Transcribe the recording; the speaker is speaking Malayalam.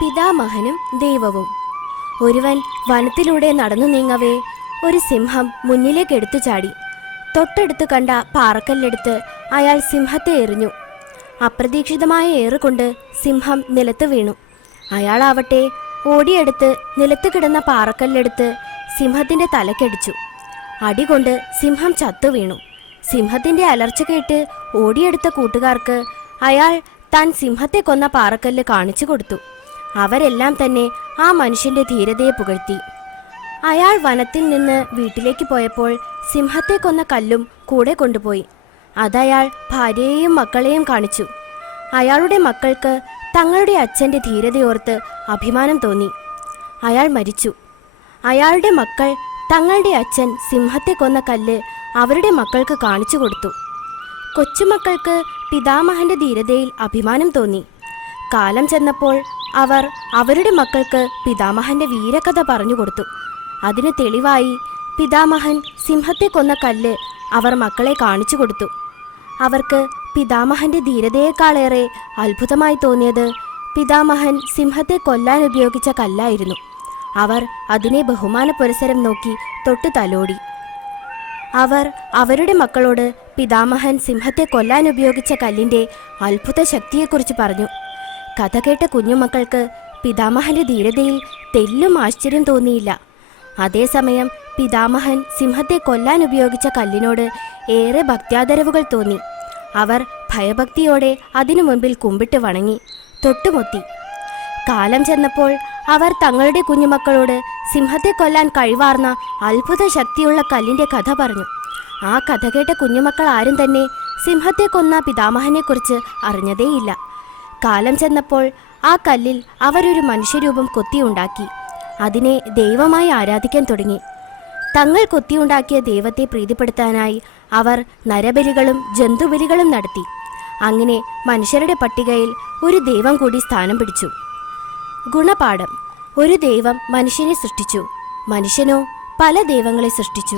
പിതാമഹനും ദൈവവും. ഒരുവൻ വനത്തിലൂടെ നടന്നു നീങ്ങവേ ഒരു സിംഹം മുന്നിലേക്ക് എടുത്തു ചാടി. തൊട്ടടുത്ത് കണ്ട പാറക്കല്ലെടുത്ത് അയാൾ സിംഹത്തെ എറിഞ്ഞു. അപ്രതീക്ഷിതമായ ഏറുകൊണ്ട് സിംഹം നിലത്ത് വീണു. അയാളാവട്ടെ ഓടിയെടുത്ത് നിലത്ത് കിടന്ന പാറക്കല്ലെടുത്ത് സിംഹത്തിന്റെ തലക്കടിച്ചു. അടികൊണ്ട് സിംഹം ചത്തു വീണു. സിംഹത്തിന്റെ അലർച്ച കേട്ട് ഓടിയെടുത്ത കൂട്ടുകാർക്ക് അയാൾ താൻ സിംഹത്തെ കൊന്ന പാറക്കല്ല് കാണിച്ചു കൊടുത്തു. അവരെല്ലാം തന്നെ ആ മനുഷ്യന്റെ ധീരതയെ പുകഴ്ത്തി. അയാൾ വനത്തിൽ നിന്ന് വീട്ടിലേക്ക് പോയപ്പോൾ സിംഹത്തെ കൊന്ന കല്ലും കൂടെ കൊണ്ടുപോയി. അതയാൾ ഭാര്യയെയും മക്കളെയും കാണിച്ചു. അയാളുടെ മക്കൾക്ക് തങ്ങളുടെ അച്ഛന്റെ ധീരതയോർത്ത് അഭിമാനം തോന്നി. അയാൾ മരിച്ചു. അയാളുടെ മക്കൾ തങ്ങളുടെ അച്ഛൻ സിംഹത്തെ കൊന്ന കല്ല് അവരുടെ മക്കൾക്ക് കാണിച്ചു കൊടുത്തു. കൊച്ചുമക്കൾക്ക് പിതാമഹന്റെ ധീരതയിൽ അഭിമാനം തോന്നി. കാലം ചെന്നപ്പോൾ അവർ അവരുടെ മക്കൾക്ക് പിതാമഹന്റെ വീരകഥ പറഞ്ഞു കൊടുത്തു. അതിന് തെളിവായി പിതാമഹൻ സിംഹത്തെ കൊന്ന കല്ല് അവർ മക്കളെ കാണിച്ചു കൊടുത്തു. അവർക്ക് പിതാമഹന്റെ ധീരതയേക്കാളേറെ അത്ഭുതമായി തോന്നിയത് പിതാമഹൻ സിംഹത്തെ കൊല്ലാൻ ഉപയോഗിച്ച കല്ലായിരുന്നു. അവർ അതിനെ ബഹുമാന പുരസരം നോക്കി തൊട്ടു തലോടി. അവർ അവരുടെ മക്കളോട് പിതാമഹൻ സിംഹത്തെ കൊല്ലാൻ ഉപയോഗിച്ച കല്ലിന്റെ അത്ഭുത ശക്തിയെക്കുറിച്ച് പറഞ്ഞു. കഥ കേട്ട കുഞ്ഞുമക്കൾക്ക് പിതാമഹന്റെ ധീരതയിൽ തെല്ലും ആശ്ചര്യം തോന്നിയില്ല. അതേസമയം പിതാമഹൻ സിംഹത്തെ കൊല്ലാൻ ഉപയോഗിച്ച കല്ലിനോട് ഏറെ ഭക്ത്യാദരവുകൾ തോന്നി. അവർ ഭയഭക്തിയോടെ അതിനു മുൻപിൽ കുമ്പിട്ട് വണങ്ങി തൊട്ടുമൊത്തി. കാലം ചെന്നപ്പോൾ അവർ തങ്ങളുടെ കുഞ്ഞുമക്കളോട് സിംഹത്തെ കൊല്ലാൻ കഴിവാർന്ന അത്ഭുത ശക്തിയുള്ള കല്ലിന്റെ കഥ പറഞ്ഞു. ആ കഥ കേട്ട കുഞ്ഞുമക്കൾ ആരും തന്നെ സിംഹത്തെ കൊന്ന പിതാമഹനെക്കുറിച്ച് അറിഞ്ഞതേയില്ല. കാലം ചെന്നപ്പോൾ ആ കല്ലിൽ അവരൊരു മനുഷ്യരൂപം കൊത്തിയുണ്ടാക്കി. അതിനെ ദൈവമായി ആരാധിക്കാൻ തുടങ്ങി. തങ്ങൾ കൊത്തിയുണ്ടാക്കിയ ദൈവത്തെ പ്രീതിപ്പെടുത്താനായി അവർ നരബലികളും ജന്തുബലികളും നടത്തി. അങ്ങനെ മനുഷ്യരുടെ പട്ടികയിൽ ഒരു ദൈവം കൂടി സ്ഥാനം പിടിച്ചു. ഗുണപാഠം. ഒരു ദൈവം മനുഷ്യനെ സൃഷ്ടിച്ചു. മനുഷ്യനോ പല ദൈവങ്ങളെ സൃഷ്ടിച്ചു.